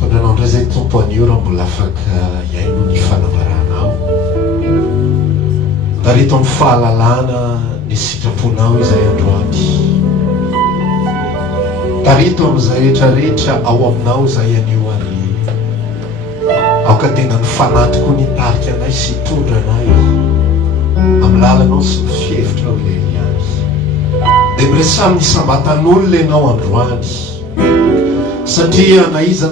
Fandranao ndray zay tompo anio raha mbola afaka iaino ny fanambaranao. Da reto amin'ny fahalalana ny sitraponao izay androany. Da reto amin'izay rehetrarehetra ao aminao izay anio ary aoka tena ny fanatiko ny tarika anay sy tondra anay amin'ny lalanao sy ny fihevitra ao ilay ihany. Dia miresamy ny sambatan'olona ianao androany. Satria na iza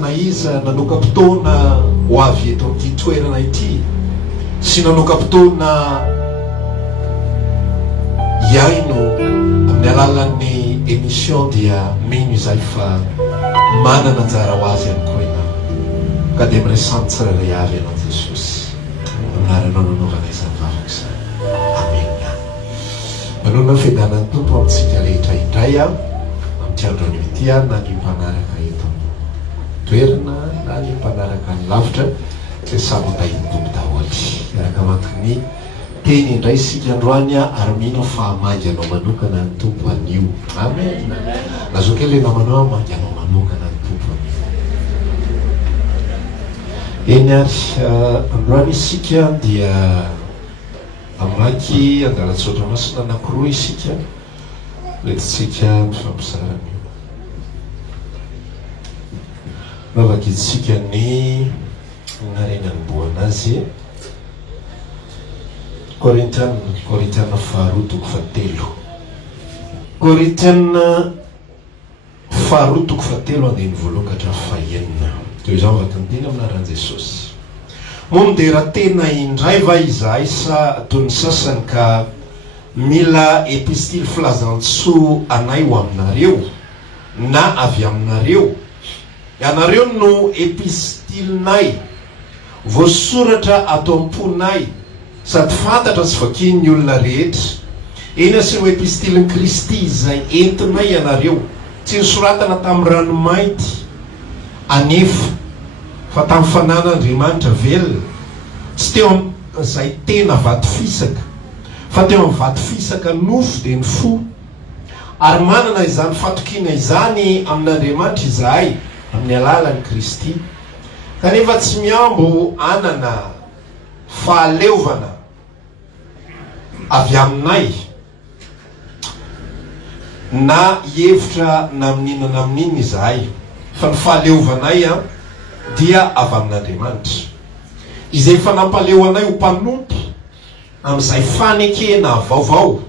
nanokam-potoana ho avy eto amin'ity toerana ity sy nanokam-potoana iaino amin'ny alalan'ny émission dia mino izay fa manana anjara ho azy ihany koa ianao. Ka dia miresamy tsirairay avy ianao Jesosy amin'anaranao nanaovana izany vavaka izany. Amena. Manao ny fiadanan'ny tompo amintsika rehetra indray amin'ity androany ity na ny mpanaraka eto toerana na ny mpanaraka ny lavitra dia samy tahiny tompo daholo. Araka makiny teny indray sika androany ary mino fa hamangy anao manokana ny tompo anio. Amen. Nazo kely namanao hamangy anao manokana ny tompo anio. Eny ary androany isika dia amaky andalatsotra masina anankiroa isika retintsika mifampisarana. Mavaka itsika ny narenan'boana azy Korintiana faharoa toko fahatelo. Korintiana faharoa toko fahatelo andiny voalongatra fahaenina. Toy izao afaka ny teny amin'anaran'i Jesosy. Moa dia raha tena indray va izahay sa toy ny sasany ka mila epistily filazantsoa anay ho aminareo na avy aminareo. Ianareo no epistilinay voasoratra ato am-ponay sady fantatra sy vakiany ny olona rehetra. Eny sy no epistilin Kristy izay entinay ianareo tsy nisoratana tamin'ny ranomainty anefa fa tamin'ny fanan'Andriamanitra velona, tsy teo amin'izay tena vato fisaka fa teo amin'ny vato fisaka nofo dia ny fo. Ary manana izany fatokina izany amin'Andriamanitra izahay amin'ny alalan'i Kristy, kanefa tsy miambo anana fahaleovana avy aminay na hevitra na mininana amin'inona izahay, fa ny fahaleovanay dia avy amin'Andriamanitra izay efa nampaleo anay ho mpanompo amin'izay fanekena vaovao,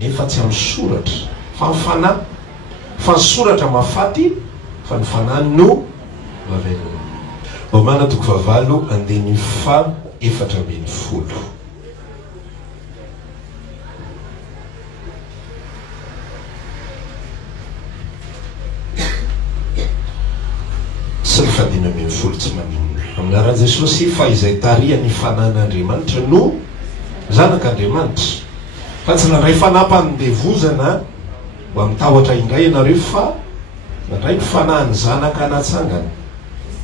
nefa tsy amin'ny soratra fa ny fanahy, fa ny soratra mahafaty fa ny fanahy no mavelona. Romana toko fahavalo andiny fa efatra ambin'ny folo. Sy ny fadimy ambin'ny folo tsy maninona. Amin'anaran'i Jesosy fa izay taria ny fanan'Andriamanitra no zanak'Andriamanitra. Fa tsy nandray fanampanindevozana ho amin'ny tahotra indray ianareo fa nandray ny fanahiny zanaka anatsangana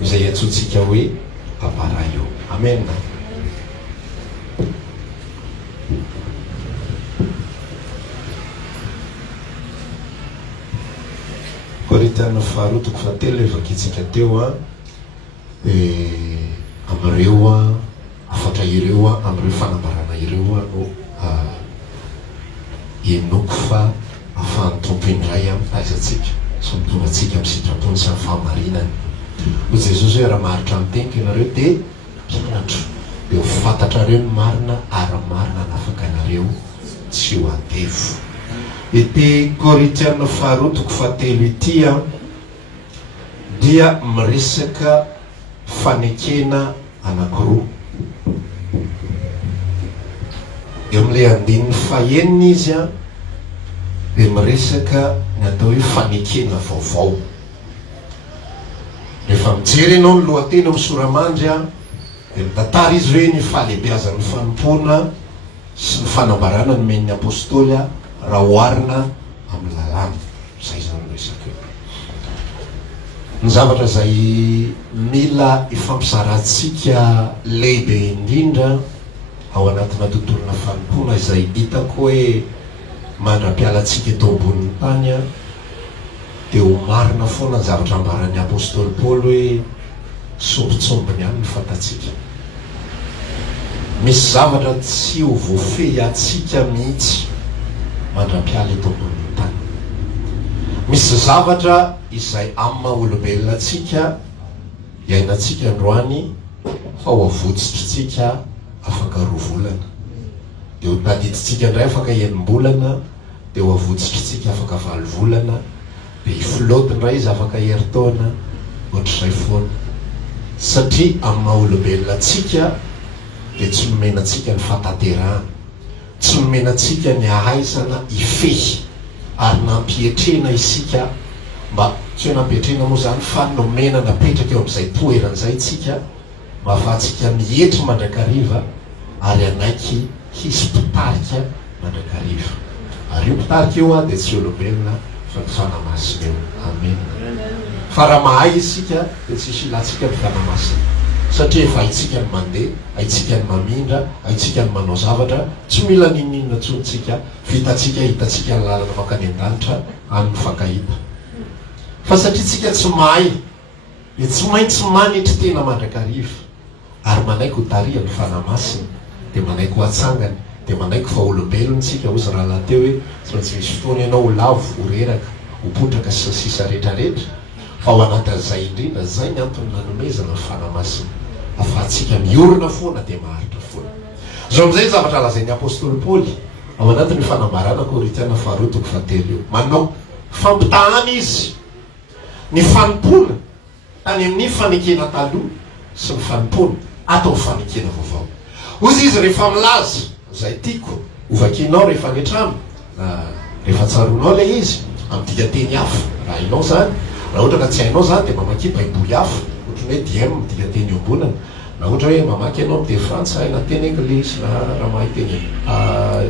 izay antsointsika hoe apara eo. Amen. Korintiana faharoa toko fahatelo evakitsika teo amin'ireo afatra ireo amin'ireo fanambarana ireo no enoko fa ahafahan'ny tompo indray azatsika sy mitongatsika amin'ny sitrapony sy amin'ny fahamarinany. Hoy Jesosy hoe raha maritra amin'ny teniko ianareo dia mpianatro dia ho fantatrareo ny marina ary marina nafaka anareo tsy ho adevo. Ity Korintiana faharoa toko fahatelo ity dia miresaka fanekena anankiroa. Eo amin'ilay andininy fahaenina izy dia miresaka ny atao hoe fanekena vaovao. Rehefa mijery ianao ny lohateny amin'ny soramandry dia mitantara izy hoe ny fahalehibeazan'ny fanompoana sy ny fanambarana ny men'ny apôstôly raha oharina amin'ny lalàna. Izay zany resaka eo. Ny zavatra izay mila ifampizarantsika lehibe indrindra ao anatina tontolona fanompoana izay hitako hoe mandra-pialantsika eto ambonin'ny tany dia ho marina foana ny zavatra ambaran'ny apôstôly Paoly hoe sombitsombiny ihany ny fantatsika. Misy zavatra tsy ho voafehy atsika mihitsy mandra-piala eto ambonin'ny tany. Misy zavatra izay amin'ny maha-olombelona atsika iainantsika androany fa ho avotsitrintsika afaka 2 volana, dia ho tadiditsika indray afaka 1 bolana, dia ho avotsitrintsika afaka 8 volana, dia ifloty indray izy afaka 2 taona, ohatr'izay foana. Satria amin'ny maha-olombelona atsika dia tsy nomenantsika ny fahatanterahana, tsy nomenantsika ny ahaizana ifehy ary nampietrena isika mba tsy hoe nampiatrena moa zany fa nomena napetraka eo amin'izay toeran'izay tsika mba ahafahantsika mihetry mandrakariva ary anaiky hisy mpitarika mandrakariva. Ary io mpitarika io a dia tsy olombelona fa ny fanamasina eo. Amen. Fa raha mahay isika dia tsisy ilatsika ny fanamasina, satria efa haitsika ny mandeha, haitsika ny mamindra, haitsika ny manao zavatra, tsy mila ninina tsontsika, vitatsika hitatsika ny lalana makany an-danitra amin'ny fankahita. Fa satria tsika tsy mahay dia tsy maintsy manitry tena mandrakariva ary manaiky ho taria ny fanamasina, dia manaiky ho atsangany, dia manaiky fa olombelontsika ozy raha laha teo hoe tsy maintsy misy fotoana ianao ho lavo, ho reraka, ho potraka sy sisa rehetrarehetra. Fa ho anatin'izay indrindra, zay ny antony nanomezana ny fanamasina, afahantsika miorona foana dia maharitra foana. Zao amin'izay zavatra lazain'ny apôstôly Paoly ao anatin'ny fanambarana Korintiana 2:7 manao fampitahana izy ny fanompona tany amin'ny fanekena taloha sy ny fanompona atao fanekena vaovao. Ozy izy rehefa milaza zay tiako hovakinao rehefa netrano, rehefa tsaronao le izy amin'ny dikateny hafa raha hainao zany. Raha ohatra ka tsy hainao zany dia mamaky baiboly hafa, ohatra hoe DM dikateny iombonana. Na ohatra hoe mamaky ianao amin'ny teny frantsay na teny anglisy na raha mahay teny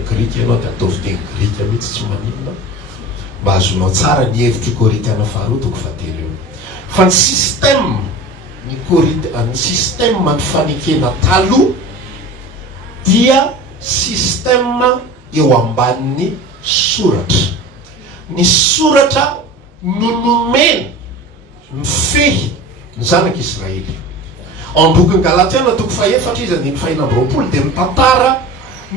grika ianao dia ataovy teny grika mihitsy tsy maninona mba azonao tsara ny hevitry Korintiana 2:7 eo. Fa ny système ny système ny fanekena taloha dia système eo ambanin'ny soratra. Ny soratra nonomena mifehy ny zanak'Israely. Ao amin'ny bokin'ny Galatiana 4:4 dia mitantara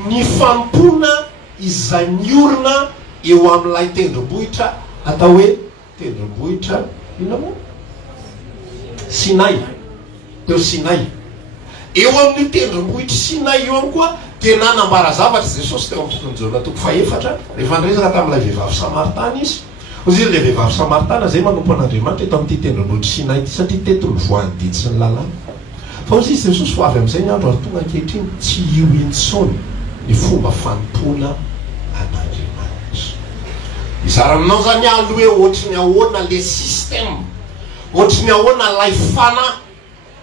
ny fampona izay miorina eo amin'ilay tendrombohitra atao hoe tendrombohitra ina moa? Sinay. Teo Sinay. Eo amin'ny tendrombohitra Sinay eo amin'ny koa dia nanambara zavatra Jesosy teo amin'ny fotoana Jona 4 rehefa niresaka tamin'ilay vehivavy Samaritana izy. Ozy izy le vehivavy Samaritana zay manompo an'Andriamanitra eto amin'ity tendrombohitra Sinay ity satria teto ny voan'ny didy sy ny lalàna. Fa ozy izy Jesosy ho avy amin'izay ny andro ary tonga ankehitriny tsy io intsony ny fomba fanompona an'Andriamanitra. Izara aminao zany aloha hoe ohatry ny ahoana le système, ohatry ny ahoana lay fanahy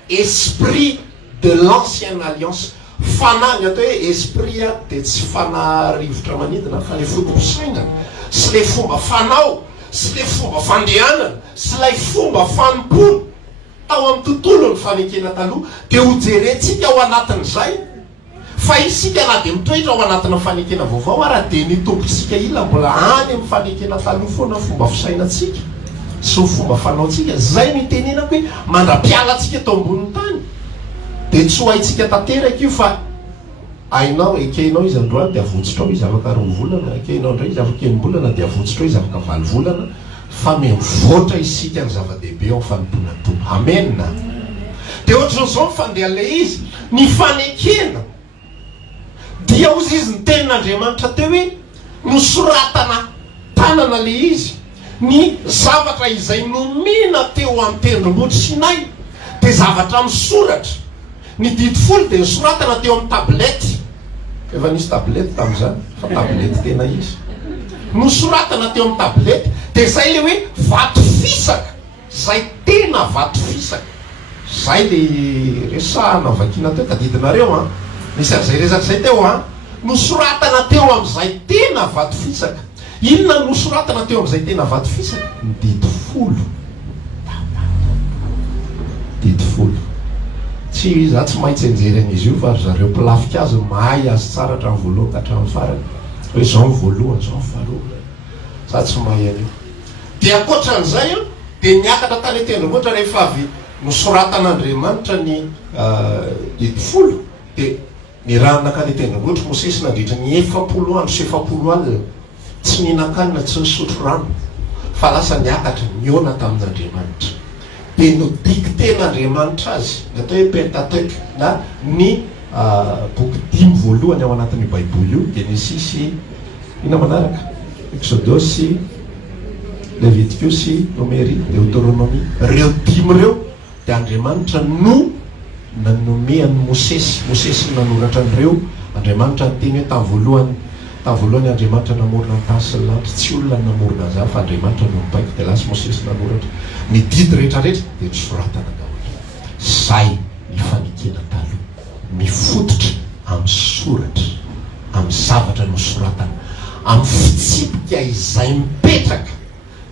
esprit de l'ancienne alliance. Fanahy ny atao hoe esprit dia tsy fanahy rivotra manidina fa le fotom-pisainana sy le fomba fanao sy le fomba fandehanana sy lay fomba fanompona tao amin'ny tontolo ny fanekena taloha dia ho jerentsika ao anatin'izay. Fa isika na dia mitoetra ao anatin'ny fanekena vaovao ara dia ny tompontsika ila mbola any amin'ny fanekena taloha foana fomba fisainantsika sy ny fomba fanaontsika. Zay mitenenako hoe mandra-piala atsika tao ambonin'ny tany dia tsy ho haitsika tanteraka io fa ainao ekenao izy androany dia avotsitrao izy afaka 2 volana, ekenao indray izy afaka 1 bolana dia avotsitrao izy afaka 8 volana. Fa mivoatra isika ny zava-dehibe ao fanomponan'ny tompo. Amen. Dia ohatran'izao mifandeha le izy ny fanekena dia ozy izy ny tenin'Andriamanitra teo hoe nosoratana tanana le izy ny zavatra izay nomena teo amin'ny tendrombohitra Sinay dia zavatra misoratra. Ny didy folo dia nisoratana teo amin'ny tablety. Efa nisy tablety tamin'izany fa tablety tena izy nosoratana teo amin'ny tablety. Dia zay le hoe vato fisaka, zay tena vato fisaka. Zay le resahana vakina teo tadidinareo misy an'izay resaka zay teo nosoratana teo amin'izay tena vato fisaka. Inona nosoratana teo amin'izay tena vato fisaka? Ny didy folo. Didy folo. Tsy za tsy maintsy enjery an'izy io fa zareo mpilafika azy mahay azy tsara hatramin'ny voalohany ka hatramin'ny farany hoe zao ny voalohany zao ny faharoa. Za tsy mahay an'io. Dia ankoatran'izay dia niakatra tany tendrombohitra rehefa avy nosoratan'Andriamanitra ny epifolo dia ny ranonaka ny tendrombohitra Mosesy nandritra ny 70 andro sy 70 alina tsy mihinan-kanina tsy nisotro rano fa lasa niakatra niona tamin'Andriamanitra dia nodikten'Andriamanitra azy natao hoe Pentateuque na ny boky 5 voalohany ao anatin'ny Baiboly io Genesisy ina manaraka Exodosy Leviticusy Nomery Deutéronomie reo 5 reo dia Andriamanitra no nanomehany Mosesy nanoratra an'ireo Andriamanitra nyteny hoe tamin'ny voalohany Andriamanitra namorona ny tany sy ny lanitra tsy olona namorona azy fa Andriamanitra no mibaiko dia lasa Mosesy nanoratra ny didy rehetrarehetra dia nisoratana daholo zay ny fanekena taloha mifototra amin'ny soratra amin'ny zavatra nosoratana amin'ny fitsipika izay mipetraka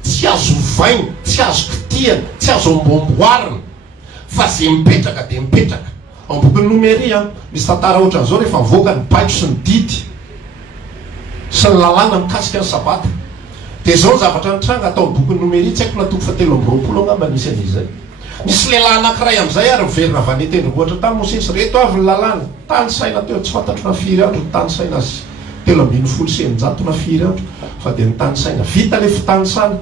tsy azo vainy tsy azo kitihana tsy azo ambomboarina fa zay mipetraka dia mipetraka ao boky Nomery misy tantara ohatran'izao rehefa mivoaka ny baiko sy ny didy sy ny lalàna mikasika ny sabata dia zao ny zavatra nitranga atao ny boky Nomery tsy haiko natoko fa 7 angamba nisy an'izay misy lehilahy anankiray amin'izay ary miverina avy any tendrombohitra tany Mosesy reto avy ny lalàna tany saina teo tsy fantatro na firy andro ny tany saina azy 770 na firy andro fa dia ny tany saina vita le fitanisana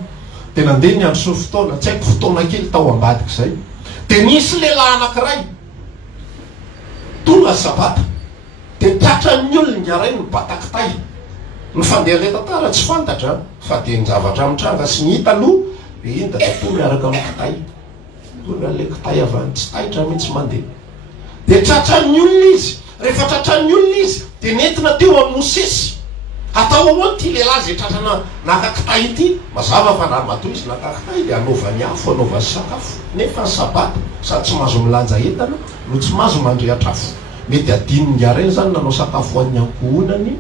dia nandeha ny andro sy ny fotoana tsy haiko fotoana kely tao ambadika izay dia nisy lehilahy anankiray tonga sabata dia tratran'ny olona nyaray ny batakitay ny fandeha le tantara tsy fantatra fa dia ny zavatra mitranga sy ny hita aloha dia iny da toy miaraka amin'ny kitay tonga le kitay avy any tsy taitra mihitsy mandeha dia tratran'ny olona izy rehefa tratran'ny olona izy dia nentina teo amin'ny Mosesy atao ahoana ty lehilahy zay tratrana naka kitay ity mazava fa raha matoa izy naka kitay dia anaovany afo anaovany sakafo nefa ny sabata sady tsy mahazo milanja entana no tsy mahazo mandrehatra afo mety adininy ngareny zany nanao sakafo an'ny ankohonany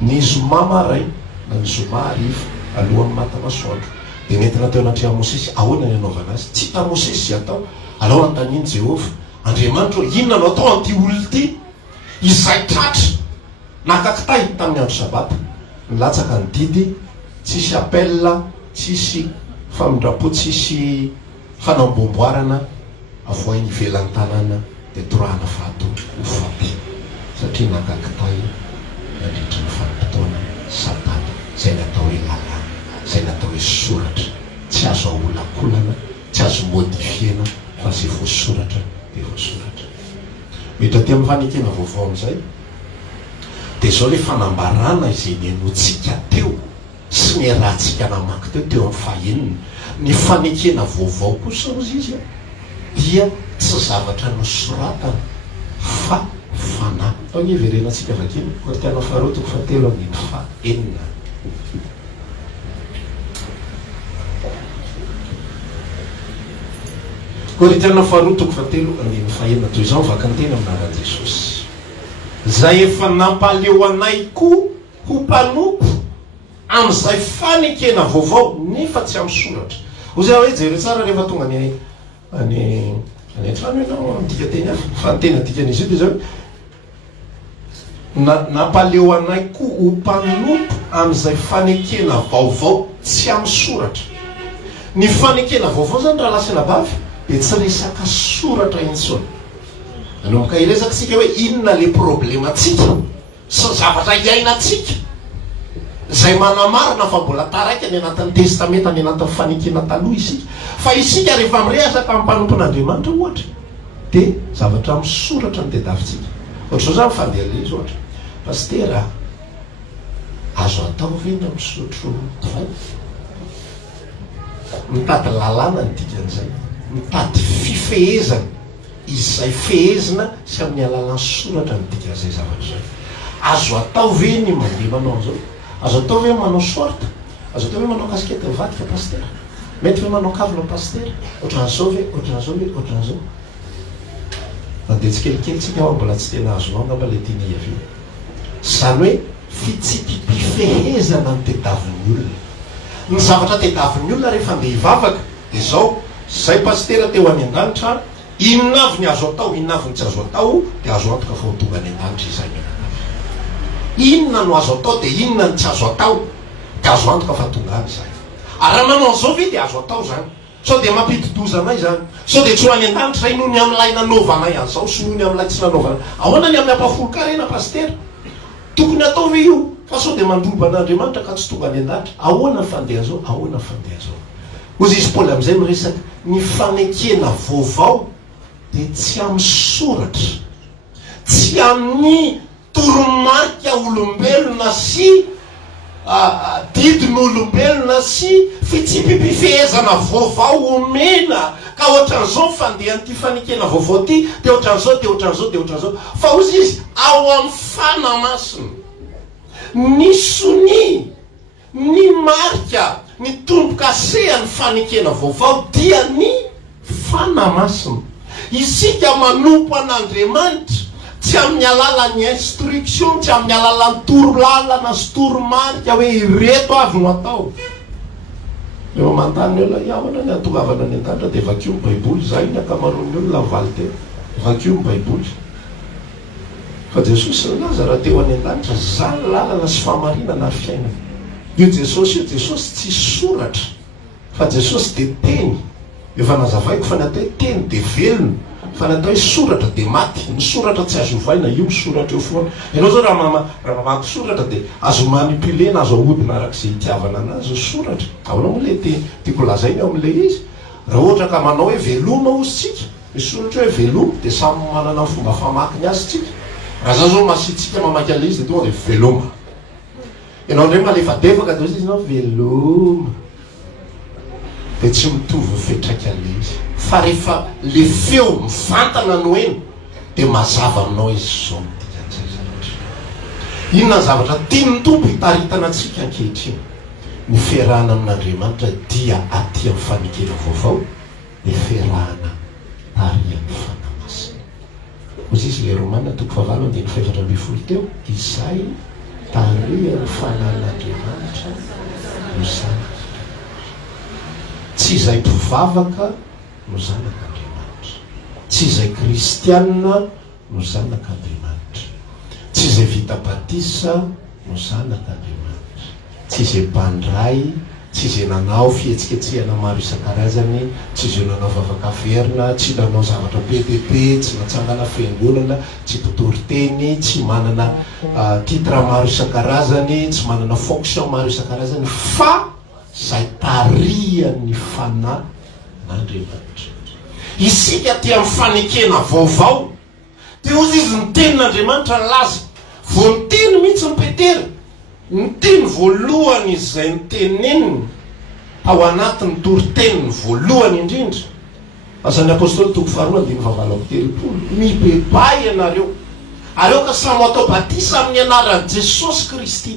ny zoma maray na ny zoma hariva alohan'ny matamasoandro dia nentina teo anaty Mosesy ahoana ny anaovana azy tsy hita Mosesy atao alao antaniny Jehova Andriamanitra inona no atao an'ity olona ity izay tratra naka kitay tamin'ny andro sabata nilatsaka ny didy tsisy appel tsisy famindrapo tsisy fanambomboarana avoainy ivelan'ny tanàna dia torahana vato ho faty satria naka kitay nandritra ny fanim-potoana sabata zay natao hoe lalàna zay natao hoe soratra tsy azo aholakolana tsy azo modifiena fa zay voasoratra dia voasoratra mehitra ty amin'ny fanekena vaovao amin'izay dia zao le fanambarana izay nenotsika teo sy ny rahantsika namaky teo amin'ny fahenina ny fanekena vaovao kosa ozy izy dia tsy zavatra nosoratana fa fanahy tao ny heverenantsika vakiny Korintena faharoa toko fahatelo andiny fahenina Korintena faharoa toko fahatelo andiny fahenina toy izao mivaka ny tena aminaran'i Jesosy zay efa nampaleo anay koa ho mpanompo amin'izay fanekena vaovao nefa tsy amin'ny soratra ozy aho hoe jere tsara rehefa tonga any an-trano ianao dika teny hafa fa ny tena dikan'izy io dia zao nampaleo anay koa ho mpanompo amin'izay fanekena vaovao tsy amin'ny soratra ny fanekena vaovao zany raha lasina bavy dia tsy resaka soratra intsony anomboka iresaka tsika hoe inona le problematsika sy zavatra iainatsika zay manamarina fa mbola taraiky ny anatin'ny testamenta ny anatin'ny fanekena taloha isika fa isika rehefa miresaka amin'ny mpanompon'Andriamanitra ohatra dia zavatra amin'ny soratra ny tedavitsika ohatra zao zany fandeha le izy ohatra pastera azo atao vena misotro divay mitady lalàna ny dikan'izay mitady fifehezana izay fehezina sy amin'ny alalan'ny soratra ny dikan'izay zavatra zay azo atao ve ny mandeha manao an'izao azo atao ve manao sorta azo atao ve manao kasikety mivadika pastera mety ve manao kavina pastera ohatran'izao ve ohatran'izao ve ohatran'izao mandeha tsikelikely tsika ao mbola tsy tena azonao ngamba le tiany avy io zany hoe fitsipifehezana ny tedavin'ny olona ny zavatra tedavin'ny olona rehefa andeha hivavaka dia zao zay pastera teo any an-danitra inona avy ny azo atao inona avy ny tsy azo atao dia azo antoka fa ho tonga any an-danitra izay inona no azo atao dia inona ny tsy azo atao dia azo antoka fa tonga any izay ary raha manao an'izao ve dia azo atao zany sao dia mampidi-dozanay zany sao dia tsy ho any an-danitra ino ny amin'ilay nanaovanay an'izao sy nohony amin'ilay tsy nanaovanay ahoana ny amin'ny ampafolo karena pastera tokony atao ve io fa sao dia mandroba an'Andriamanitra ka tsy tonga any an-danitra ahoana ny fandeha zao ahoana ny fandeha zao ozy izy Paoly amin'izay miresaka ny fanekena vaovao dia tsy amin'ny soratra tsy amin'ny toromarika olombelona sy didin'olombelona sy fitsipipifehezana vaovao omena ka ohatran'izao fandehan'ity fanekena vaovao ty dia ohatran'izao dia ohatran'izao dia ohatran'izao fa ozy izy ao amin'ny fanamasina ny soni ny marika ny tombo-kasehany fanekena vaovao dia ny fanamasina isika manompo an'Andriamanitra tsy amin'ny alalan'ny instruction tsy amin'ny alalan'ny torolalana sy toromarika hoe ireto avy no atao eo mantany olona iahoana ny atongavana ny an-danitra dia vakio ny baiboly zay ny akamaroan'ny olona mivaly teo vakio ny baiboly fa Jesosy nylaza raha teo any an-danitra zany lalana sy fahamarinana ary fiainana io Jesosy tsy soratra fa Jesosy dia teny efa nazavaiko fa natao hoe teny dia velona fa natao hoe soratra dia maty ny soratra tsy azo ovaina io soratra eo foana ianao zao raha mamaky soratra dia azo manipulena azo ahodina arak'izay hitiavana anazy soratra ahoana moa le tiako lazaina eo amin'ilay izy raha ohatra ka manao hoe veloma ozy tsika ny soratra hoe veloma dia samy manana ny fomba famakiny azy tsika raha zao zao masitsika mamaky an'ilay izy dia tonga dia veloma ianao indray malefadefaka dia izy ianao veloma dia tsy mitovy fetraika an'ilay izy fa rehefa le feo mivantana no eny dia mazava aminao izy zao midikan'izay zavatra inona ny zavatra tian'ny tompo hitaritana antsika ankehitriny ny fiarahana amin'Andriamanitra dia aty amin'ny fanekena vaovao dia fiarahana tary amin'ny fanamasina ozy izy le Romana 8:7 teo izay tary amin'ny fanan'Andriamanitra no zanaka tsy izay mpivavaka no zanak'Andriamanitra tsy izay kristianina no zanak'Andriamanitra tsy izay vita batisa no zanak'Andriamanitra tsy izay mpandray tsy izay nanao fihetsiketsehana maro isan-karazany tsy izay nanao vavakaverina tsy nanao zavatra PPP tsy natsangana fiangonana tsy mpitory-teny tsy manana titre maro isan-karazany tsy manana fonction maro isan-karazany fa zay tarihan'ny fanan'Andriamanitra isika ty amin'ny fanekena vaovao dia ozy izy ny tenin'Andriamanitra laza vo ny teny mihitsy ny Petera ny teny voalohany izay ny teneniny ao anatin'ny tory-teniny voalohany indrindra azan'ny apôstôly 2:7 mibebay ianareo areo ka samy atao batisa amin'ny anaran'i Jesosy Kristy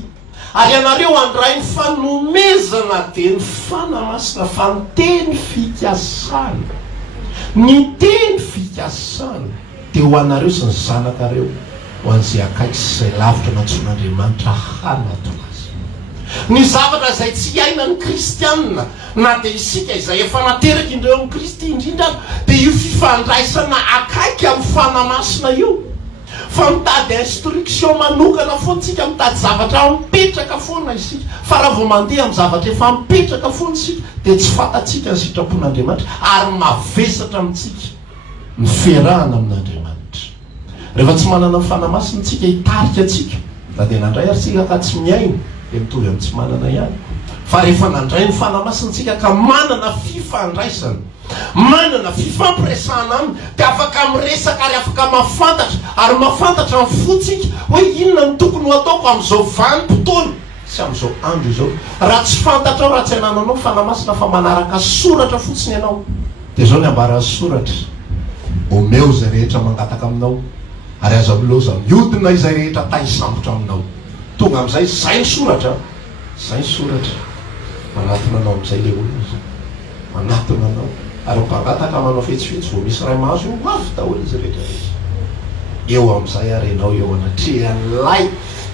ary ianareo andray ny fanomezana dia ny fanamasina fa ny teny fikasana ny teny fikasana dia ho anareo sy ny zanakareo ho an'izay akaiky sy izay lavitra nantson'Andriamanitra hanato azy ny zavatra izay tsy aina ny kristianina na dia isika izay efa nateraka indreo amin'ny Kristy indrindra dia io fifandraisana akaiky amin'ny fanamasina io fa mitady instruction manokana foana tsika mitady zavatra mipetraka foana isika fa raha vao mandeha amin'ny zavatra efa mipetraka foana isika dia tsy fantatsika ny sitrapon'Andriamanitra ary mavesatra amintsika ny fiarahana amin'Andriamanitra rehefa tsy manana ny fanamasina tsika hitarika atsika da dia nandray ary tsika ka tsy miaina dia mitovy amin'ny tsy manana ihany fa rehefa nandray ny fanamasina tsika ka manana fifandraisana manana fifampiresahana aminy dia afaka miresaka ary afaka mahafantatra ary mahafantatra ny fotsika hoe inona ny tokony ho ataoko amin'izao vanim-potoana sy amin'izao andro izao raha tsy fantatra ao raha tsy hanananao fanamasina fa manaraka soratra fotsiny ianao dia zao ny ambaran'ny soratra omeo zay rehetra mangataka aminao ary azo amiloza miodina izay rehetra taisambotra aminao tonga amin'izay zay ny soratra manatona anao amin'izay le olona zay manatona anao ary mpangataka manao fetsifetsy vao misy ray mahazo ho avy daholo izy rehetrarehetra eo amin'izay ary enao eo anatrehan'lay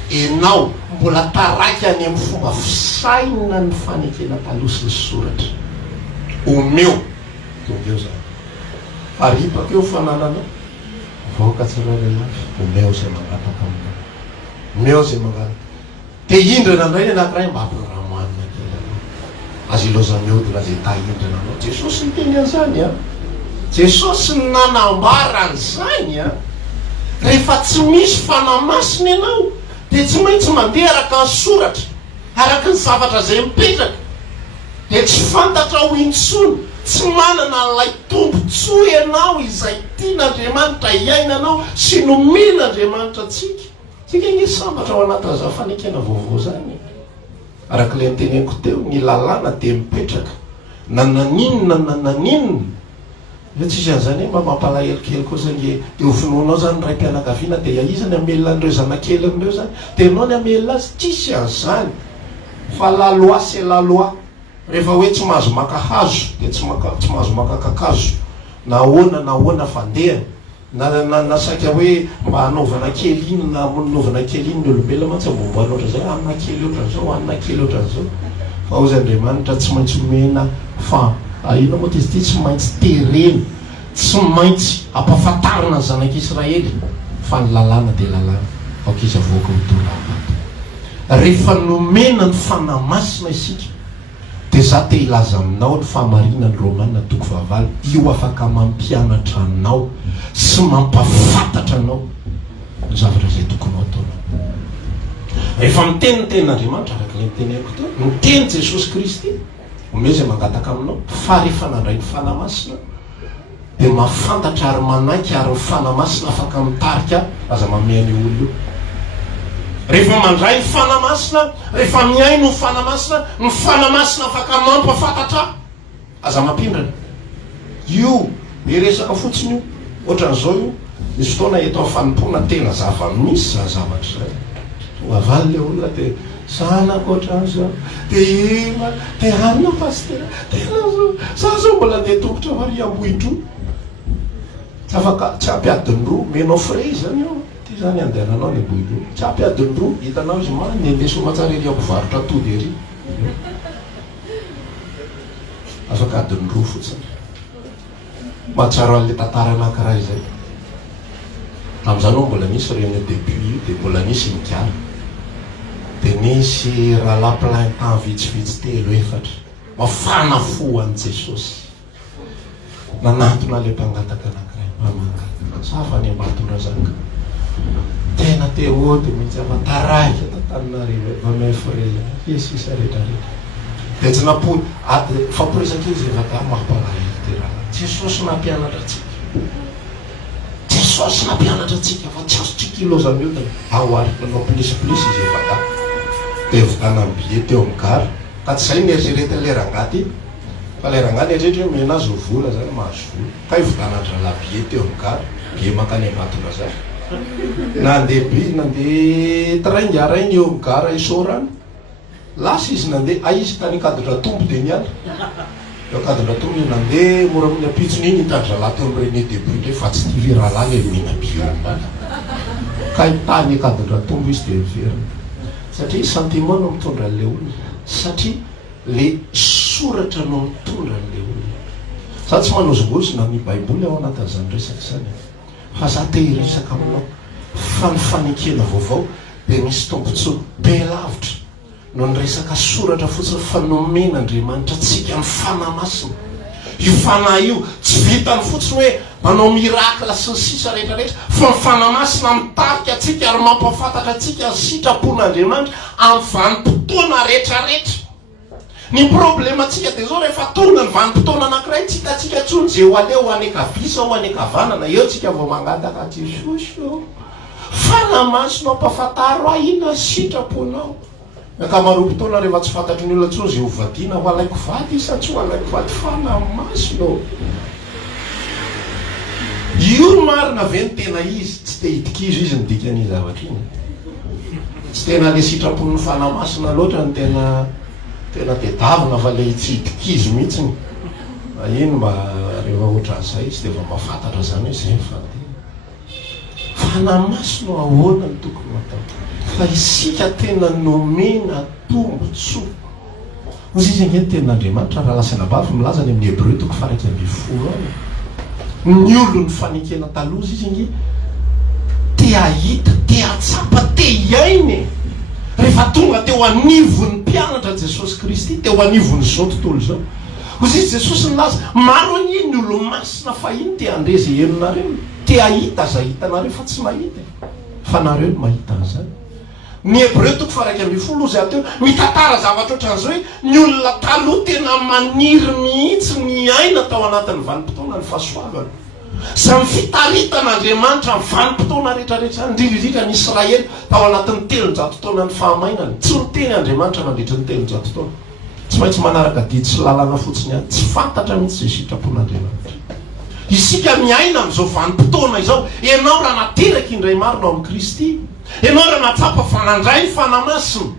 enao mbola taraiky any amin'ny fomba fisaina ny fanekena talosy ny soratra omeo tonga eo zany aripaka eo fananana voaka tsirairay avy omeo zay mangataka aminao omeo zay mangataka dia indra nandray ny anakiray mba ampiramoanina kely anao azy ilozamiodina zay tahindrina anao. Jesosy nyteny an'izany a, Jesosy ny nanambarany zany a. Rehefa tsy misy fanamasina ianao dia tsy maintsy mandeha araka ny soratra, araka ny zavatra zay mipetraka, dia tsy fantatra ho intsony, tsy manana n'ilay tombontsoa ianao izay tian'Andriamanitra iainanao sy nomen'Andriamanitra tsika nge sambatra ao anaty za fanekena vaovao zany. Arak'ilay nyteneniko teo, ny lalàna dia mipetraka na naninona na naninona. Fa tsisy an'izany hoe mba mampalahelokely koa zany eo finoanao zany ray mpianakaviana dia izany amelona an'ireo zanakely amin'ireo zany dia ianao ny amelona azy, tsisy an'izany. Fa la loi c'est la loi. Rehefa hoe tsy mahazo maka hazo dia tsy mahazo maka kakazo, na ahoana fandeha na saika hoe mba hanaovana kely iny na naovana kely iny ny olombelona mantsy ambomboana oatra zay, anina kely ohatran'izao, anina kely ohatran'izao. Fa ozy Andriamanitra tsy maintsy omena fa ino moa tizy ty, tsy maintsy tereny, tsy maintsy ampahafantarina ny zanak'Israely fa ny lalàna dia lalàna aokizy avoaka ho tolavato. Rehefa nomena ny fanamasina isika dia za te ilaza aminao ny famarinany Romanina 9:20, io afaka mampianatra anao sy mampafantatra anao ny zavatra zay tokony ataonao. Rehefa miteny ny tenin'Andriamanitra araka ilay niteneko teo, miteny Jesosy Kristy omeo zay mangataka aminao, fa rehefa nandray ny fanamasina dia mahafantatra ary manaiky, ary ny fanamasina afaka mitarika aza mameany olo io. Rehefa mandray ny fanamasina, rehefa miaino ny fanamasina afaka mampafantatra aza mampindrana. Io iresaka fotsiny io, ohatran'izao io, misy fotoana eto amin'ny fanompona tena zava-misy zavatra zay. Avaly le olona dia zanako ohatran'izao, dia ina, dia anina pastera, tena za zao mbola andeha tongotra vari ambohindro. Afaka tsy ampiadiny roa, menao fray zany io. Ty zany andehananao ny ambohindro, tsy ampiadiny roa, hitanao izy ny andeso matsara ery ampivarotra atody ery. Afaka adiny roa fotsiny. Mahatsara an'ilay tantara anankiray izay. Amin'izany ao mbola nisy réunion début io, dia mbola nisy mikara. Dia nisy rahalahy plein temps vitsivitsy telo efatra mafana fo an'i Jesosy. Nanantona ilay mpangataka anankiray, mpamangataka, safa ny ambatona zaka. Tena te dia mihitsy amantaraiky tantananarivo mamay fray Jesosy rehetrarehetra. Dia tsy nampony fampiresaka izy vaka mampalahelo ty raha. Jesosy nampianatra atsika. Jesosy nampianatra atsika fa tsy azotsika ilozamiodina. Ao ary manao plisiplisy izy vaka. Dia vitana amin'ny billet teo amin'ny gara. Ka tsy zay nieritreretina ilay rangaty. Fa ilay rangaty eritreretra hoe mena azy ho vola zany mahazo vola. Ka hivitanatra la billet teo amin'ny gara. Billet makany ambatona zay. Nandeha traingaraigny eo amin'ny gara isorana. Lasa izy nandeha, izy tany kadra tombo dia niala. Eo kadra tombo io nandeha moramony apitsony iny hitandra laha teo amin'ny réunion début ndray fa tsy tivy raha ilay mena bio. Ka hitany kadra tombo izy dia miverina. Satria sentiment no mitondra an'ilay olona. Satria le soratra no mitondra an'ilay olona. Za tsy manozongozona ny baiboly ao anatin'izany resaka izany. Fa za te hiresaka aminao fa ny fanekena vaovao dia misy tombontsoa be lavitra no ny resaka soratra fotsiny fa nomen'Andriamanitra atsika ny fanamasina. Io fanahy io tsy vitany fotsiny hoe manao mirakla sy ny sisa rehetrarehetra, fa ny fanamasina mitarika atsika ary mampafantatra atsika ny sitrapon'Andriamanitra amin'ny vanim-potoana rehetrarehetra. Ny problema atsika dia zao rehefa tonga ny vanim-potoana anankiray tsy hitatsika tsony zay ho aleo ho anekavisa ho anekavanana, eo tsika vao mangataka Jesosy eo. Fanamasina ampafantaro ahy ina sitraponao. Akamaroam-potoana rehefa tsy fantatry ny olona tsony zay ho vadiana ho alaiko vady sa tsy ho alaiko vady, fanamasina. Io marina ve ny tena izy tsy te hitikizo izy ny dikan'io zavatra iny. Tsy tena le sitrapon'ny fanamasina loatra ny tena tedavina fa le tsy hitikizo mihitsiny. Ino mba rehefa ohatran'izay tsy dia efa mahafantatra zany hoe zay fady. Fanamasina ahoana ny tokony atao. Fa isika tena nomena tombotsoa. Ozy izy angeny tenin'Andriamanitra raha lasana bavy milaza ny amin'ny Hébreu 9:10 any. Ny olo ny fanekena taloha izy ingy te ahita, te atsapa, te hiainy. rehefa tonga teo anivon'ny mpianatra Jesosy Kristy teo anivony zao tontolo zao hozy izy Jesosy nylaza maro any ny olo masina fahiny te andreza henonareo te ahita zay hitanareo fa tsy mahita fa nareo no mahita an'izany. Ny Hebreo 1:10 zay ateo mitantara zavatra ohatran'izao hoe ny olona taloha tena maniry mihitsy ny aina tao anatin'ny vanim-potoana ny fahasoavana. Samy fitaritan'Andriamanitra ny vanim-potoana rehetrarehetra indrindrindrindra ny Israely tao anatin'ny 300 taona ny fahamainany. Tsy niteny Andriamanitra mandritra ny 300 taona. Tsy maintsy manaraka didy sy lalana fotsiny ihany. Tsy fantatra mihitsy izay sitrapon'Andriamanitra. Isika miaina amin'izao vanim-potoana izao, ianao raha nateraka indray marina ao amin'ny Kristy, ianao raha natsapa fanandray ny fanamasina,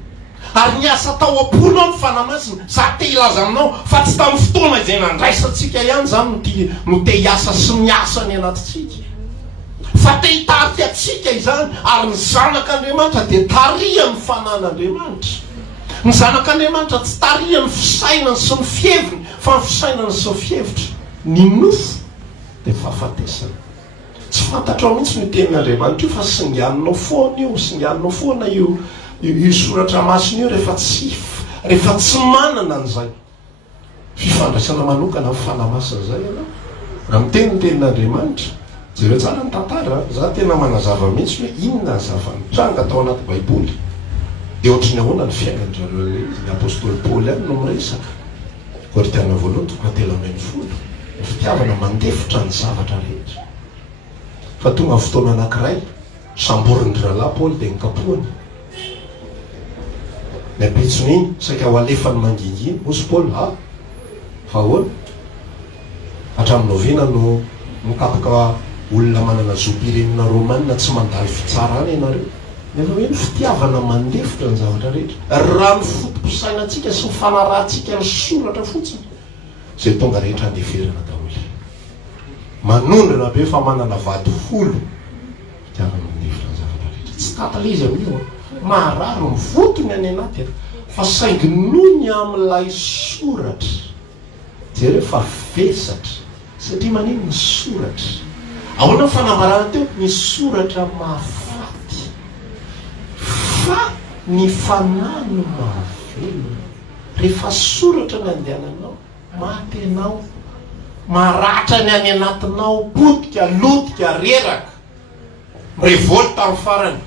ary ny asa tao am-ponao ny fanamasina, za te hilaza aminao fa tsy tamin'ny fotoana izay nandraisantsika ihany zany no te hiasa sy miasa ny anatitsika. Fa te hitarika atsika izany, ary ny zanak'Andriamanitra dia taria ny fanan'Andriamanitra. Ny zanak'Andriamanitra tsy taria ny fisainany sy ny fieviny, fa ny fisainany sy ny fievitra. Ny nofo dia fahafatesana. Tsy fantatrao mihitsy ny tenin'Andriamanitra io fa singaninao foana io, singaninao foana io soratra masina io rehefa tsy manana an'izay fifandraisana manokana amin'ny fanamasina zay ianao. Raha miteny ny tenin'Andriamanitra, jereo tsara ny tantara, za tena manazava mihitsy hoe inona ny zava-mitranga tao anaty Baiboly. Dia ohatry ny ahoana ny fiainan'zareo ny apôstôly Paoly ihany no miresaka. Korintena voalohany 3:10 ny fitiavana mandefitra ny zavatra rehetra. Fa tonga ny fotoana anankiray samboriny rahalahy Paoly dia nikapohany. Ny apitsony iny saika ho alefany manginginy osy Paoly fa ahoana hatramin'ny novena no mikapoka olona manana zopirenina romanina tsy mandalo fitsarana ianareo. Nefa hoe ny fitiavana mandefitra ny zavatra rehetra, raha ny fotom-pisainantsika sy ny fanarahantsika ny soratra fotsiny zay tonga rehetra andeferana daholo. Manondrana be fa manana vady folo fitiavana mandefitra ny zavatra rehetra. Tsy tatala izy amin'io mahararo ny votony any anaty fa saingy nohony amin'ilay soratra jereo fa vesatra satria manino ny soratra. Ahoana ny fanambarana teo? Ny soratra mahafaty fa ny fanahy no mahavelona. Rehefa soratra ny andehananao maty anao, maratra ny any anatinao, potika, lotika, reraka, mirevolta amin'ny farany.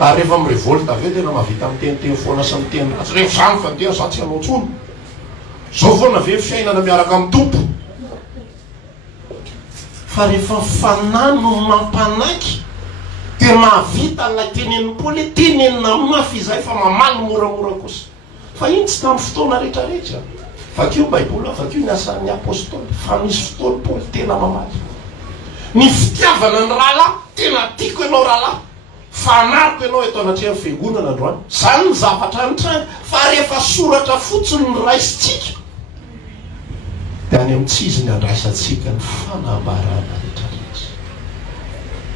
Ary rehefa mirevolta aveo tena mahavita miteniteny foana sy miteny ratsy. Rehefa zany fa dia za tsy hanao tsony. Zao foana ve fiainana miaraka amin'ny tompo. Fa rehefa fanahy no mampanaiky dia mahavita n'ilay tenen'ny Paoly tenenina mafy izay fa mamaly moramora kosa. Fa iny tsy tamin'ny fotoana rehetrarehetra. Vakio Baiboly, vakio ny asan'ny apôstôly, fa misy fotoana Paoly tena mamaly. Ny fitiavana ny rahalahy tena tiako ianao rahalahy. Fanariko ianao eto anatrehany fiangonana androany. Zany ny zavatra nitranga. Fa rehefa soratra fotsiny ny raisitsika dia any amin'ny tsiziny andraisantsika ny fanambarana rehetrarehetra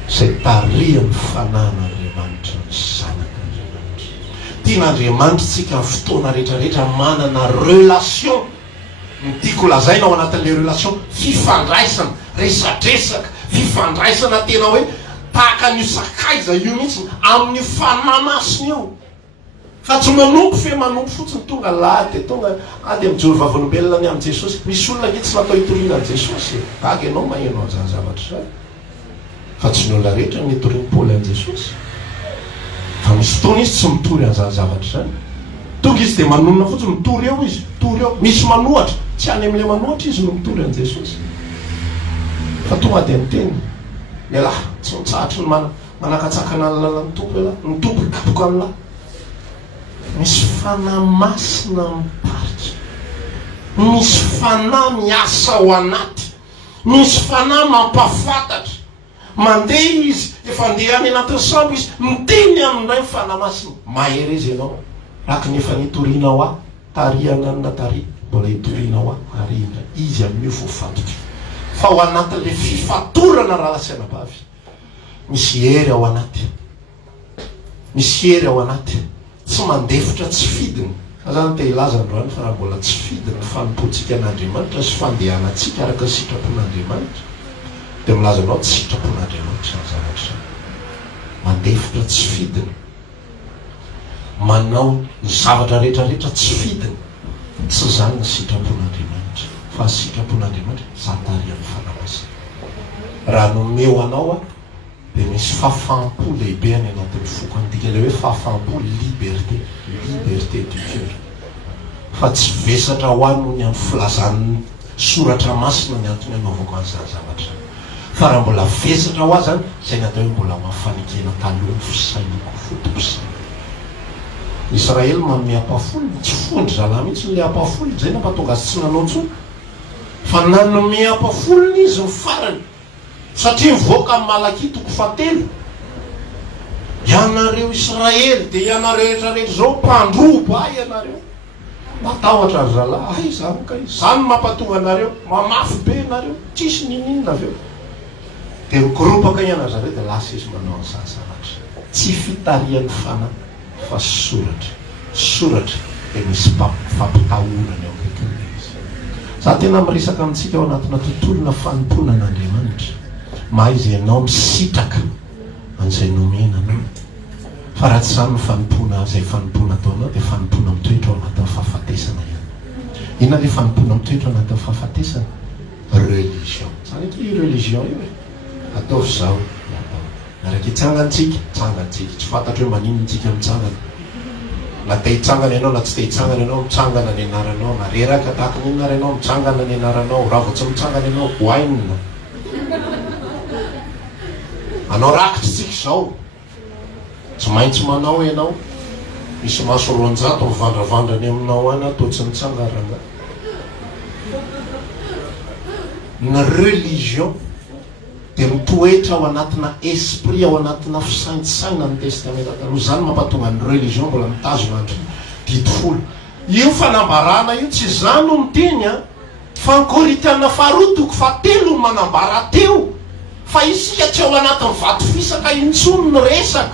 izay tarian'ny fanan'Andriamanitra ny zanak'Andriamanitra. Tian'Andriamanitra tsika ny fotoana rehetrarehetra manana relation. Ny tiako lazaina ao anatin'ilay relation fifandraisana, resadresaka, fifandraisana tena hoe tahaka n'io sakaiza io mihitsy amin'ny fanahy masina io. Fa tsy manompo fe manompo fotsiny tonga lahady tonga ady amin'ny joro vavolombelona ny amin'ny Jesosy. Misy olona ny tsy natao hitoriana ny Jesosy. Gaga ianao mahainao an'izany zavatra zany. Fa tsy ny olona rehetra ny hitoriany Paoly an'i Jesosy. Fa misy fotoana izy tsy mitory an'izany zavatra zany. Tonga izy dia manonona fotsiny mitory eo izy, mitory eo. Misy manohatra, tsy any amin'ilay manohatra izy no mitory an'i Jesosy. Fa tonga dia miteny mialahy, tsy mitsahatra ny manakatsakana ny lalàn'ny tompo ialahy, ny tompo ikapoka an'lahy. Misy fanahy masina mitarika, misy fanahy miasa ao anaty, misy fanahy mampafantatra. Mandeha izy, efa andeha any anatin'ny sambo izy, miteny amin'ilay ny fanahy masina. Mahery izy ianao, raky nefa nitorianao aho, tariana na tari, mbola hitorianao aho, ary indra izy amin'io voafantotra. Fa ao anatin'ilay fifatorana raha sainam-bavy misy hery ao anaty, misy hery ao anaty. Tsy mandefitra tsy fidiny. Zany te hilaza androany fa raha mbola tsy fidiny ny fanompoantsika an'Andriamanitra sy fandehanantsika araka ny sitrapon'Andriamanitra dia milaza anao tsy sitrapon'Andriamanitra ny zavatra. Mandefitra tsy fidiny. manao ny zavatra rehetrarehetra tsy fitiny, tsy zany ny sitrapon'Andriamanitra fa sitrapon'Andriamanitra zatarian'ny fanamasina. Raha nomeo anao dia misy fahafaham-po lehibe any anatin'ny foko antika, le hoe fahafaham-po liberté du cœur, fa tsy vesatra ho any ny amin'ny filazan'ny soratra masina ny antony anaovako an'izany zavatra, fa raha mbola vesatra ho azy zany izay natao hoe mbola mafanikena taloha ny fisainako fotopisaina. Israely manome ampafolo, tsy fondry zalahy mihitsy nyle ampafolo zay nampatonga azy tsy nanao intsony, fa nanome ampafolo izy ny farany, satria mivoaka amin'ny Malaky toko 7. Ianareo Israely dia ianareo rehetrarehetra zao mpandroba ianareo, matahotra ry zalahy, ay zany ka izy zany mampatonga anareo mamafy be anareo, tsisy ninina avy eo. Dia migoropaka iana zareo dia lasa izy manao an'izany zavatra, tsy fitarian'ny fanahy fa soratra dia misy fampitahorana eo akaikin'ilay izy. Za tena miresaka amintsika ao anatina tontolona fanomponan'Andriamanitra, maha izy ianao misitraka an'izay nomena anao, fa raha tsy zany ny fanompona, izay fanompona ataonao dia fanompona mitoetra ao anatin'ny fahafatesana ihany. Inona ilay fanompona mitoetra ao anatin'ny fahafatesana? Religion. Zany hoe religion io ataovy zao, araka hitsangantsika, tsy fantatro hoe manino tsika mitsangana. Na te hitsangana ianao na tsy te hitsangana ianao, mitsangana ny anaranao, na reraka tahaka ny inona ianao, mitsangana ny anaranao. Raha vao tsy mitsangana ianao, goainina. Anao rakitra tsika zao, tsy maintsy manao ianao, misy maso 900 mivandravandrany aminao any atao tsy mitsangarana. Ny religion dia mitoetra ao anatina esprit, ao anatina fisaintsaina ny testamenta taloha. Zany mampatonga ny religion mbola mitazona andro didifolo. Io fanambarana io tsy zany no miteny fa ny Korinthiana 2:7 manambara teo fa isika tsy ao anatin'ny vato fisaka intsony ny resaka,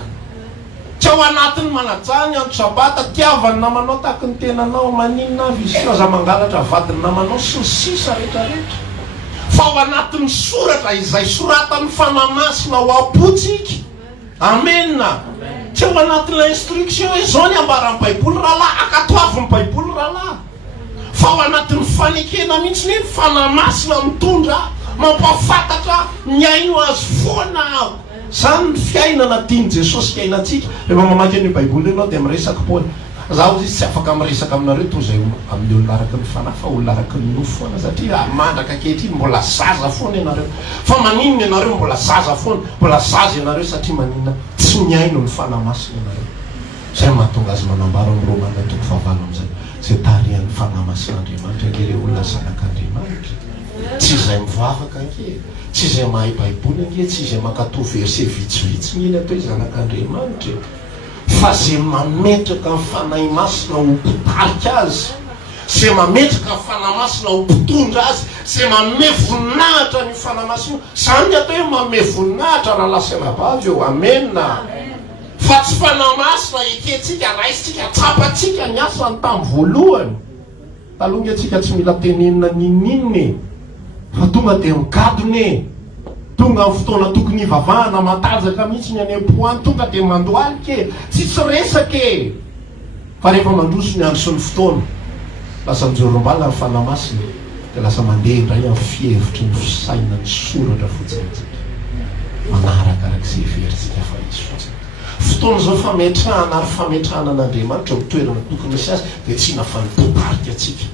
tsy ao anatin'ny manajany andro sabata, tiavany namanao tahaka ny tenanao, maninona avy izy aza mangalatra vadiny namanao sy ny sisa rehetrarehetra, fa ao anatin'ny soratra izay soratan'ny fanamasina ho apotsika. Amena. Tsy ao anatin'la instruction hoe zao ny ambaran'ny baiboly rahalahy, akatoavin'ny baiboly rahalahy, fa ao anatin'ny fanekena mihitsy ny fanamasina mitondra, mampafantatra miaino azy foana. Zany ny fiainana tiany Jesosy hiainantsika. Rehefa mamaky an'io baiboly ianao dia miresaka foana. Zaho izy tsy afaka miresaka aminareo toy izay amin'ny olona araky ny fanahy, fa olona araky ny nofo foana, satria mandraka ankehitriny mbola zaza foana ianareo. Fa maninona ianareo mbola zaza foana, mbola zaza ianareo satria maninona tsy miaino ny fanamasina ianareo. Zay mahatonga azy manambara amin'ny Romana 9:7 amin'izay, izay tarian'ny fanamasin'Andriamanitra ankereo olona zanak'Andriamanitra. Tsy izay mivavaka anke, tsy izay mahay baiboly anke, tsy izay makatò verset vitsivitsy mihely atao hoe zanak'Andriamanitra, fa zay mametraka ny fanahy masina ho mpitarika azy, zay mametraka ny fanahy masina ho mpitondra azy, zay manome voninahitra ny fanahy masina. Zany atao hoe manome voninahitra raha lasana bavy eo. Amena. Fa tsy fanahy masina ekentsika, raisitsika, tsapatsika ny asany tamin'ny voalohany. Taloha antsika tsy mila tenenina ninninne, fa tonga dia mikadone, tonga amin'ny fotoana tokony hivavahana matanjaka mihitsy ny any am-poany, tonga dia mandoalike, tsisy resake. Fa rehefa mandroso ny andro sy ny fotoana, lasa mijorom-bala ny fanahy masina, dia lasa mandeha indray amin'ny fihevitry ny fisaina ny soratra fotsiny antsika, manarakarak'izay veritsika fa izy fotsiny. Fotoana zao fametrahana ary fametrahana an'Andriamanitra ho toerana tokony misy azy dia tsy nafanimpoparika atsika,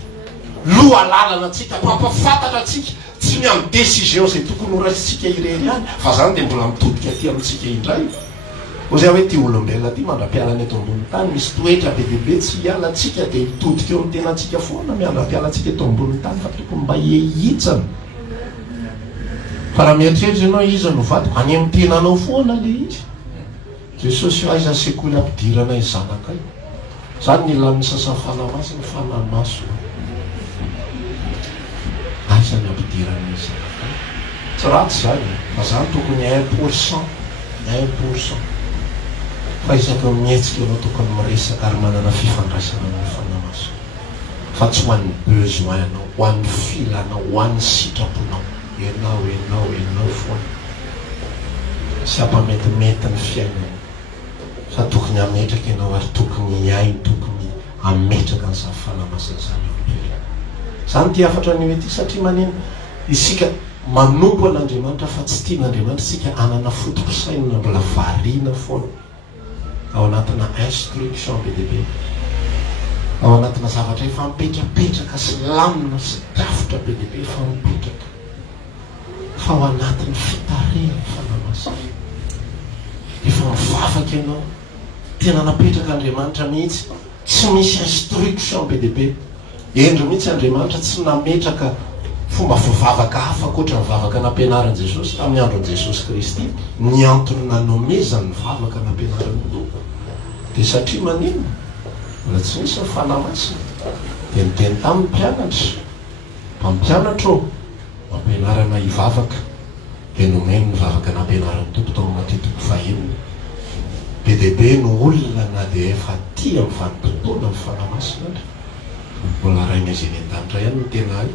loha lalana atsika, pampafantatra atsika, tsy ny amin'ny décision izay tokony ho raisitsika irery ihany, fa zany dia mbola mitodika aty amintsika indray. Ozay hoe ty olombelona ty mandra-pialana eto ambony tany, misy toetra be dehibe tsy hiala atsika dia hitodika eo amin'ny tenantsika foana miandra-piala atsika eto ambony tany, fa tokony mba hihitsana. Fa raha mieritreritra ianao iza no vadiko, any amin'ny tenanao foana le izy. Jesosy aiza sekoly ampidirana izy zanakay. Zany ny lanin'ny sasan'ny fanahy masina, fanahy maso. Aiza ny ampidirana izy zanakay. Tsy ratsy zany, fa zany tokony 1%, 1%. Fa isaky mihetsika ianao tokony miresaka ary manana fifandraisana amin'ny fanahy maso. Fa tsy ho an'ny besoin anao, ho an'ny filanao, ho an'ny sitraponao. Enao foana. Sy ampametimety ny fiainana. fa tokony ametraka ianao ary tokony iainy tokony ametraka ny zavy fanamasina zany olombelona. Zany ty afatra ny hoe ty satria maneno isika manompo an'Andriamanitra fa tsy tian'Andriamanitra isika anana fotosainana mbola variana foana ao anatina instruction be dia be, ao anatina zavatra efa mipetrapetraka sy lamina sy drafitra be dia be efa mipetraka fa ao anatin'ny fitarehany fanamasina efa mivavaka ianao tena napetraka Andriamanitra mihitsy, tsy misy instruction be dia be. Endro mihitsy Andriamanitra tsy nametraka fomba fivavaka hafa koatra mivavaka nampianaran'i Jesosy tamin'ny andron'i Jesosy Kristy. Ny antony nanomezany mivavaka nampianarany dia satria manino mbola tsy misy ny fanamasina dia niteny tamin'ny mpianatra, mpampianatra ô mampianarana hivavaka dia nomeny mivavaka nampianaran'ny tompo tao anaty toko fahenina. Be dia be no olona na dia efa tia mivanimpotoana ny fanamasina ary mbola ray mezeny an-danitra ihany no tena hay,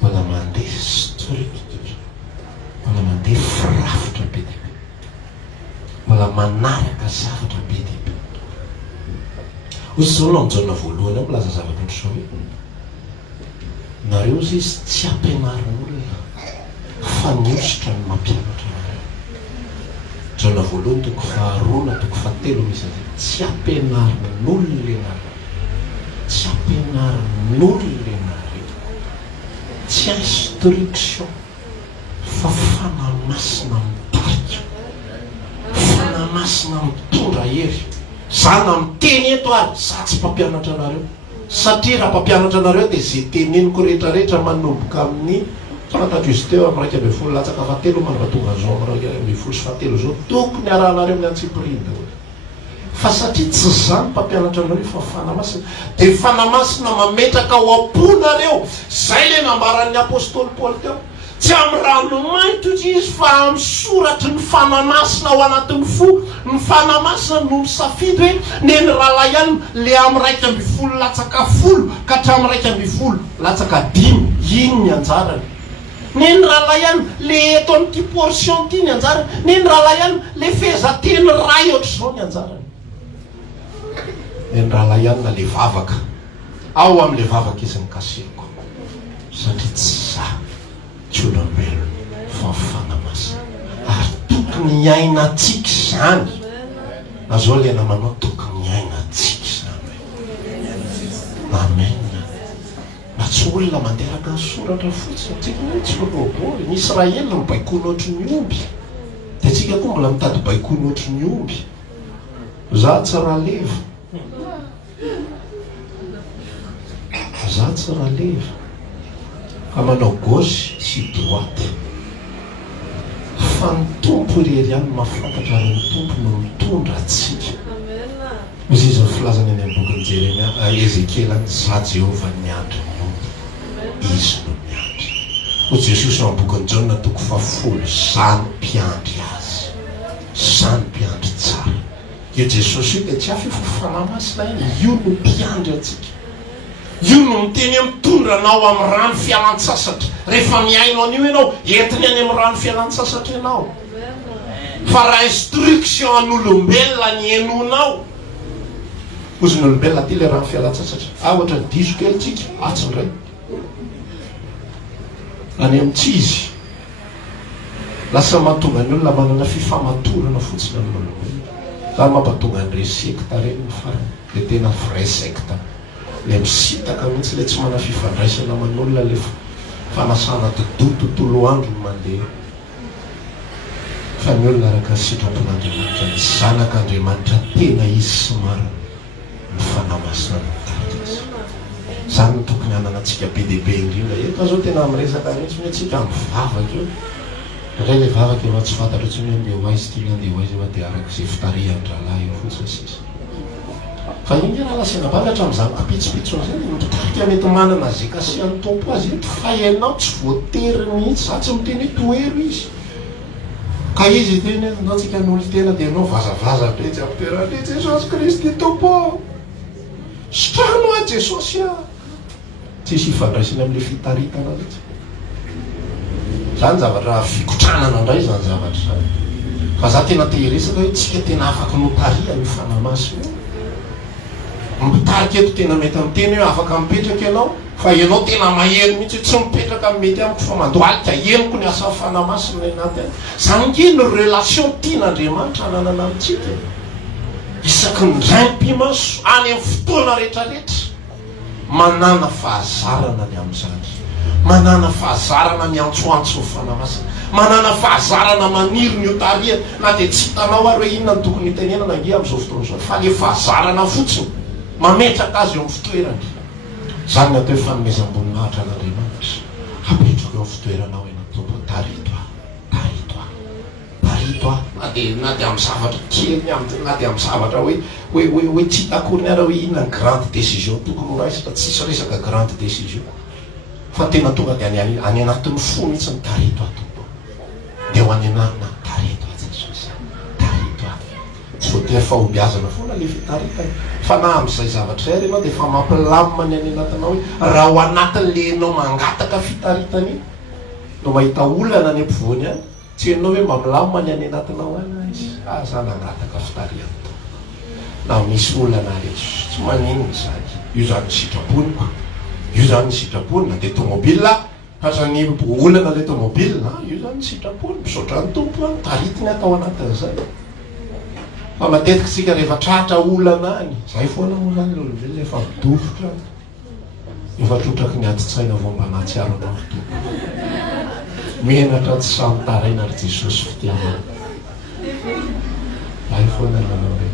mbola mandeha structure, mbola mandeha firafitra be dia be, mbola manaraka zavatra be dia be. Ozy zao no amin'izao na voalohany ao milaza zavatra ohatr'izao hoe nareo izy tsy ampianarin'olona fa niositra ny mampianatra nareo. Jaona voalohany toko faharoa na toko fahatelo misy azy tsy ampianarin'olona ianareo, tsy ampianarin'olona ianareo, tsy instruction fa fanamasina mitarika, fanamasina mitondra hery. Zana miteny eto ary za tsy mpampianatra anareo, satria raha mpampianatra anareo dia zay teneniko rehetrarehetra manomboka amin'ny fantatro izy teo amin'ny 1:10 latsaka fahatelo manana tonga zao amin'ny 2:10 zao tokony arahanareo amin'ny antsipriana fa satria tsy zany mpampianatra anareo fa fanamasina. Dia fanamasina mametraka ao am-ponareo. Zay le nambaran'ny apôstôly Paoly teo, tsy amin'ny ranomaitro izy fa amin'ny soratry ny fanamasina ao anatin'ny fo. Ny fanamasina no misafidy hoe neny rahalahy ihany le amin'ny 1:10 latsaka folo ka hatramin'ny 1:10 latsaka 5 iny ny anjarany. Neny rahalahy ihany le eto amin'ity portion ity ny anjarany. Neny rahalahy ihany le fehezanteny ray ohatr'izao ny anjarany. Neny rahalahy ihany na le vavaka ao amin'le vavaka izy ny kaseko, satria tsy za tsy olombelona fa fanamasina ary tokony iaina atsika zany. Na zao le namanao tokony iaina atsika zany. Amen. Na tsy olona manderaka ny soratra fotsiny, tsika hoe tsy roboly. Ny Israely no baikoana ohatry ny omby, dia tsika koa mbola mitady baikoana ohatry ny omby. Za tsy rahaleva, za tsy rahaleva ka manao gauche sy droite, fa ny tompo irery ihany mahafantatra ary ny tompo no mitondra atsika. Izy izy filazana any amin'ny bokin'i Jeremia, Ezekiel any, za Jehova miandry ny omby, izy no miandry. Ho Jesosy ao amin'ny bokin'i Jaona toko 10, zany mpiandry azy, zany mpiandry tsara. Io Jesosy io dia tsy hafa fa fanamasina iny, io no mpiandry atsika. Io no miteny mitondrana amin'ny rano fialan-tsasatra. Rehefa miainao an'io ianao, entiny any amin'ny rano fialan-tsasatra ianao. Fa raha instruction an'olombelona ny henonao, ozy ny olombelona ty le rano fialan-tsasatra. Ohatra ny diso kely tsika, atsy ndray any amin'tsy izy lasa mahatonga ny olona manana fifamatorana fotsiny amin'olombelona. Zany mampatonga ny resekta reny ny farany, le tena vrai secte, le misitaka mihitsy le tsy mana fifandraisana aman'olona, le fanasana tontolo andro no mandeha. Fa ny olona araka sitrapon'Andriamanitra, ny zanak'Andriamanitra tena izy sy marina, ny fanamasina mitarika azy. Zany no tokony ananantsika be dia be indrindra. Eto zao tena miresaka mihitsy hoe tsika mivavaka io. Indray le vavaka efa tsy fantatra tsy hoe andeha ho aizy ty andeha ho aizy efa dia arak'izay fitarehan-dralahy io fotsiny sisa. Fa iny raha lasena vavatra amin'izany kapitsopitso zay mitarika mety manana zay kasihan'ny tompo azy eto, fa ianao tsy voatery mihitsy, za tsy miteny toero izy. Ka izy teny natsika n'olo tena dia ianao vazavaza be tsy ampiperahany Jesosy Kristy tompo, sotrano a Jesosy a. Tsisy ifandraisana amin'le fitaritana mihitsy. Zany zavatra fikotranana indray zany zavatra zany. fa za tena tehiresaka hoe tsika tena afaka notaria ny fanamaso mitarika eto tena mety amin'ny teny hoe afaka mipetraka ianao fa ianao tena maheno mihitsy tsy mipetraka mety amiko fa mandoalika eniko ny asa fanamasina anaty any zany nge ny relation tian'Andriamanitra ananana amitsika isaky ny raim-pimaso any amin'ny fotoana rehetrarehetra manana fahazarana ny amin'izany manana fahazarana ny antsoantso ny fanamasina manana fahazarana maniry ny otaria na dia tsy hitanao ary hoe inona ny tokony hitenenana nge amin'izao fotoana izao fa le fahazarana fotsiny mametraka azy eo amin'ny fitoerany zany ny atao hoe fanomezam-boninahitra an'Andriamanitra apetraka eo amin'ny fitoeranao ena tompo tarito na dia amin'ny zavatra kely na dia amin'ny zavatra hoe tsy hitakory ara hoe inona ny grande décision tokony ho raisitra tsisy resaka grande décision fa tena tonga dia any anatin'ny fo mihitsy ny tarito atompo dia ho any anarina tarito ajesosy tarito tsy voatery fahombiazana foana le fitarita fa na amin'izay zavatra ary ianao dia efa mampilamina ny any anatinao hoe raha ho anatin'le anao mangataka fitaritany iny no mahita olana ny ampovoany any tsy enao hoe mampilamina ny any anatinao any izy za nangataka fitariany na misy olana rehetra tsy maninona zany io zany sitraponiko io zany sitrapony na dia tomobile fatrany olana le tomobile io zany sitrapony misaotra ny tompo any taritiny atao anatin'izay fa matetika sika rehefa tratra olana any zay foana moa zany le olombelona efa midofotra efa trotraky ny ati-tsaina vao mba natsiaro anao tompo menatra tsy samy taraina ary Jesosy fitiavana zay foana nanao re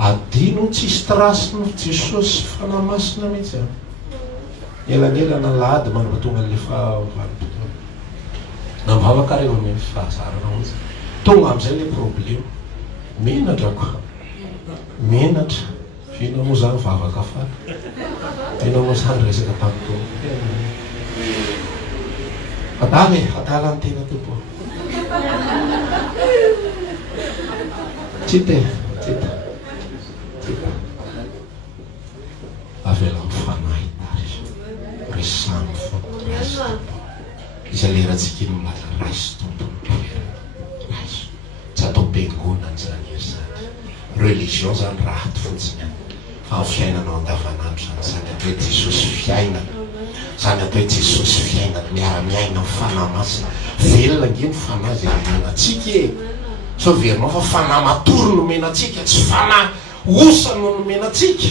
adino tsisy trasiny Jesosy fanamasina mihitsy a elanelana lady manova tonga le fahavalom-potoana na mivavaka reo amy fahazarana ohatsy tonga amin'izay le problème menatrako menatra fina moa zany vavaka fa fina moa zany resaka tamiko adaly adala ny tena tompo tsy te avela mifanahy tary resamy fona raisy tompo izy alerantsika iny milala raisy tompony toerana raisy tsy atao bengonany zany izy zany religion zany raha aty fotsiny any fa ny fiainanao andavanandro zany atao hoe Jesosy fiainana zany atao hoe Jesosy fiainana miara-miaina mifanamasina velona nge ny fanahy zay nomenatsika e so verinao fa fanahy matory nomenatsika tsy fanahy osa no nomenatsika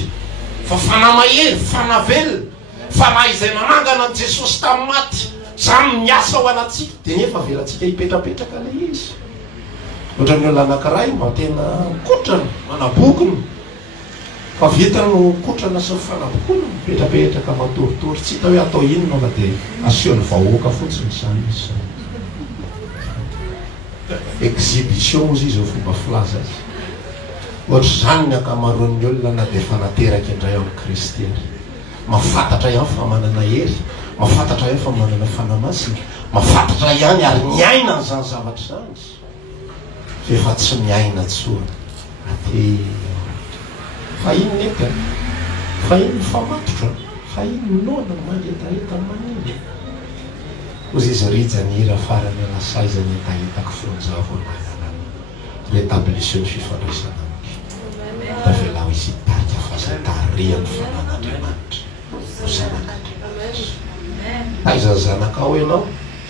fa fanahy mahery fanahy velona fanahy izay nanangana an Jesosy tamin'ny maty zany miasa ho anatsika dia nefa velantsika hipetrapetraka le izy ohatran'ny olona anankiray mba tena kotrana manabokony fa vita no kotrana sy fanabokony mipetrapetraka matoritory tsy hita hoe atao inona fa dia asiony vahoaka fotsiny zany izy exhibition ozy izy eo fomba filaza azy ohatra zany ny akamaroan'ny olona na dia efa nateraka indray amin'ny Kristy ary mafantatra ihany fa manana hery mafantatra ihany fa manana fanamasina mafantatra ihany ary miaina n'izany zavatra zany fa efa tsy miaina tsoa ate fa iny nety a fa iny mifamatotra fa iny nona mangetaheta maniry ozy izy rijany ira farany alasaizany hetahitako fonjavo ananana rétablissement ny fifandraisana amiko da velao izy hitarika fazatariany fanan'Andriamanitra zanak'Andriamanitra aiza zanakao ianao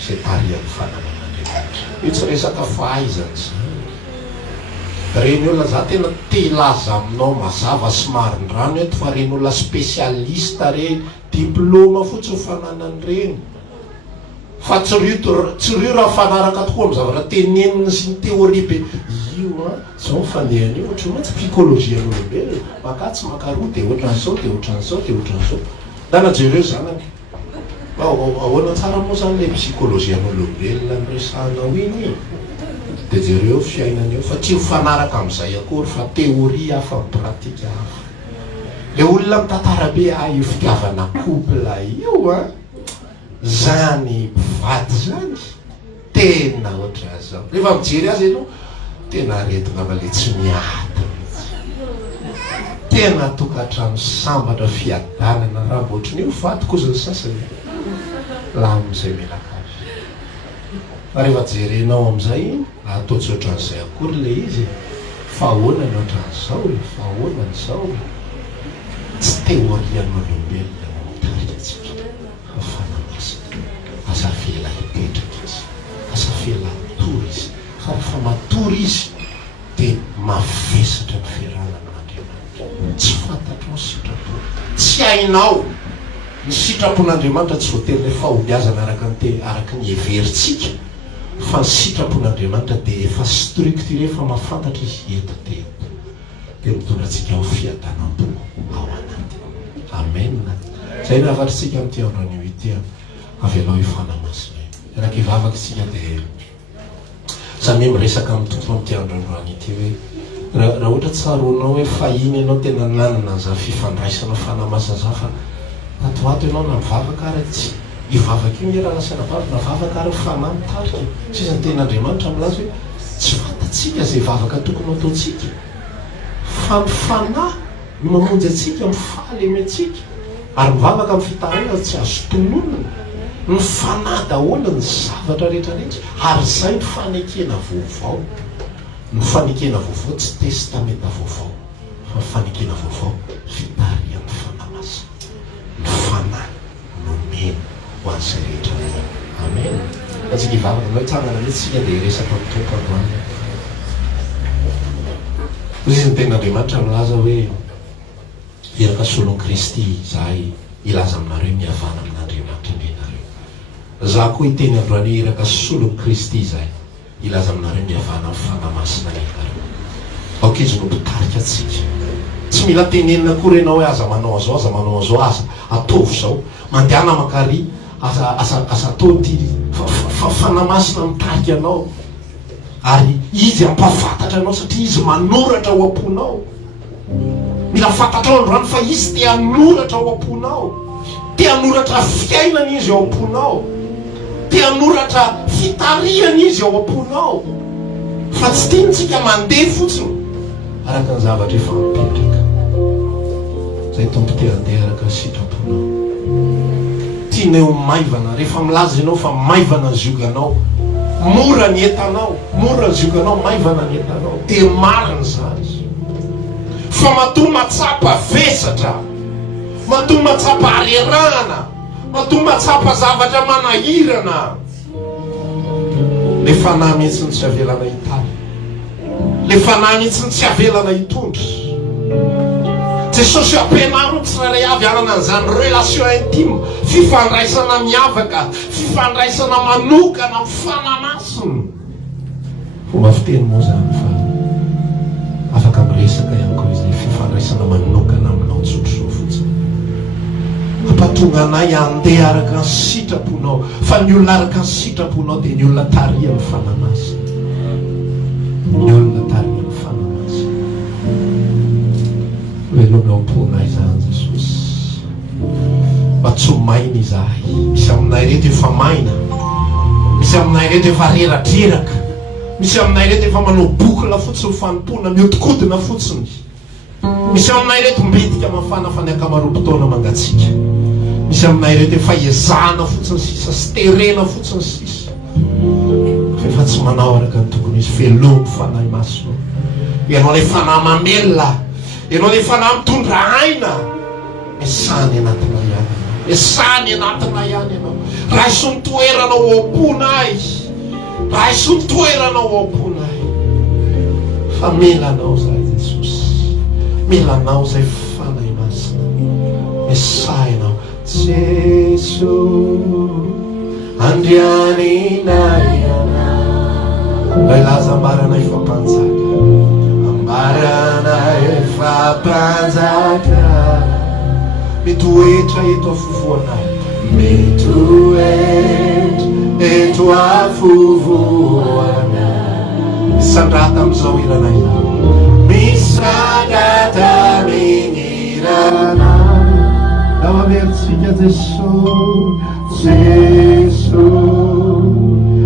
zay tariany fanan'Andriamanitra io tsy resaka fahaizany zany reny olona za tena telaza aminao mazava sy marindrano eto fa reny olona spesialista reny diplôma fotsiny fananany reny fa tsy rio raha fanaraka tokoa amin'ny zavatra teneniny sy ny teoria be io zao fanehany io ohatra matsy psykôlôzia n'olombelona makatsy makaroa dia ohatran'izao dia ohatran'izao dia ohatran'izao dana jereo zanany ahoana tsara moa zany le psykôlôzia n'olombelona miresanao iny dia jereo fiainana eo fa tsy mifanaraka amin'izay akory fa teoria hafa mipratika hafa le olona mitantara be io fitiavana couple io zany mpivady zany tena ohatra zao rehefa mijery azy ianao tena retina male tsy miady tena tokatrano sambatra fiadanana raha mboatry ny io vady koza ny sasany laha amin'izay menaka azy rehefa jerenao amin'izay ataotsy ohatran'izay akory le izy fa ahoana ny ohatran'izao fa ahoana n'izao tsy teorian'ny olombelona mitarika atsika fa fanamasina asa fela hipetraka izy asa fela matory izy fa rehefa matory izy dia mavesatra ny fiarahanan'Andriamanitra tsy fantatro ny sitrapona tsy hainao ny sitrapon'Andriamanitra tsy voatery rehefa hobiazana araka ny heverintsika fa ny sitrapon'Andriamanitra dia efa structuré efa mahafantatra izy eto dia mitondra antsika ho fiadanam-po ao anatiny. Amen. Zay no afatritsika amin'ity androanio ity avelao ifanamasina raha kivavaka isika dia samy miresaka amin'ny tompo amin'ity androandroany ity hoe raha ohatra tsaronao hoe fahiny ianao tena nanana an'za fifandraisana fanamasina za fa atoato ianao na mivavaka ary tsy hivavaka io raha lasana vavaka na vavaka ary fanahy mitarika sisa ny ten'Andriamanitra amin'azy hoe tsy fantatsika zay vavaka tokony ataotsika fa mifanahy no mamonjy atsika mifaly amy atsika ary mivavaka amin'ny fitarina tsy azo tononona ny fanahy daholo ny zavatra rehetrarehetra ary zay ny fanekena vaovao ny fanekena vaovao tsy testamenta vaovao fa fanekena vaovao fitarian'ny fanamasina ny fanahy nomeno ho an'izay rehetra. Amen. Atsika hivavaka anao hitsangana mihitsy sika dia resaka amin'ny tompo androany izy ny ten'Andriamanitra milaza hoe iraka solon'i Kristy zahay ilaza aminareo mihavana amin'Andriamanitra nenareo. Za koa hiteny androany iraka solon'i Kristy zahay ilaza aminareo mihavana amin'ny fanamasina nenareo. Aoka izy no mpitarika atsika tsy mila tenenina akory ianao hoe aza manao azao aza manao azao aza ataovy zao mandehana makary asa atao ty fanamasina mitarika anao ary izy ampafantatra anao satria izy manoratra ao am-ponao. Mila fantatrao androany fa izy te hanoratra ao am-ponao, te hanoratra fiainana izy ao am-ponao, te hanoratra fitariana izy ao am-ponao fa tsy tiantsika mandeha fotsiny araka ny zavatra efa mipetraka. Zay tompo te handeha araka ny sitraponao tianao maivana rehefa milaza ianao fa maivana ny zioganao mora ny entanao mora ny zioganao maivana ny entanao dia marina zany fa matoa matsapa vesatra matoa matsapa arerana matoa matsapa zavatra manahirana le fanahy mihitsy tsy avelana hitaly le fanahy mihitsy tsy avelana hitondry. Jesosy ampianariny tsirairay avy anana an'izany relation intime fifandraisana miavaka fifandraisana manokana mifanamasina fomba fiteny moa zany fa afaka miresaka ihany koa izy fifandraisana manokana aminao tsotrozao fotsiny ampatonga anay andeha araka ny sitraponao fa ny olona araka ny sitraponao dia ny olona taria mifanamasina ny olona taria mifanamasina. Velomeo am-ponay zany Jesosy mba tsy ho maina izahay misy aminay reto efa maina misy aminay reto efa reratreraka misy aminay reto efa manao bokona fotsiny fanompona miodikodina fotsiny misy aminay reto mbitika mafana fa ny akamaroam-potoana mangatsika misy aminay reto efa ezana fotsiny sisa sy terena fotsiny sisa fa efa tsy manao araka ny tokony izy velomo fanahy masino ianao le fanahy mamelona ianao le fanahy mitondra aina esany anatina ihany esany anatina ihany ianao raha iso mitoeranao ao am-ponay raha iso mitoeranao ao am-ponay fa melanao zay Jesosy melanao zay fanahy masina esainao Jesu andrianinay anao ilaza ambaranay fampanjaka ambaranay fampanjaka mitoetra eto afovoanay mitoetra eto afovoanay misandrata am'izao iranay misandrata amin'iranay ao averitsika Jesosy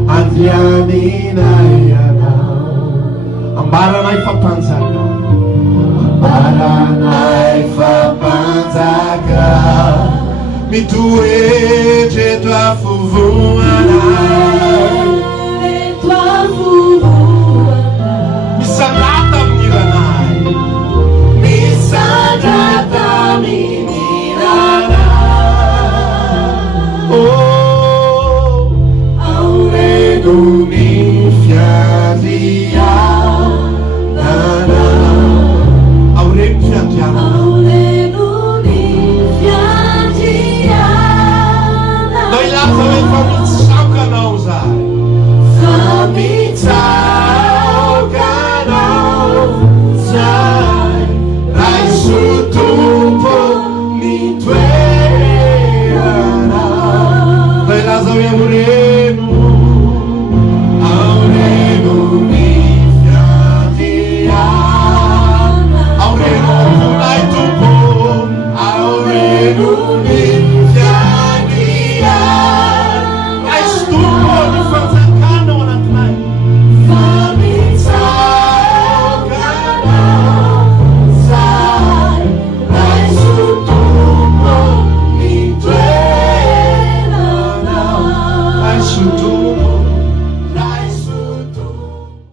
andrianinay anao ambaranay fampanjaka ambaranay fampanjaka mitoetra eto afovoanay domine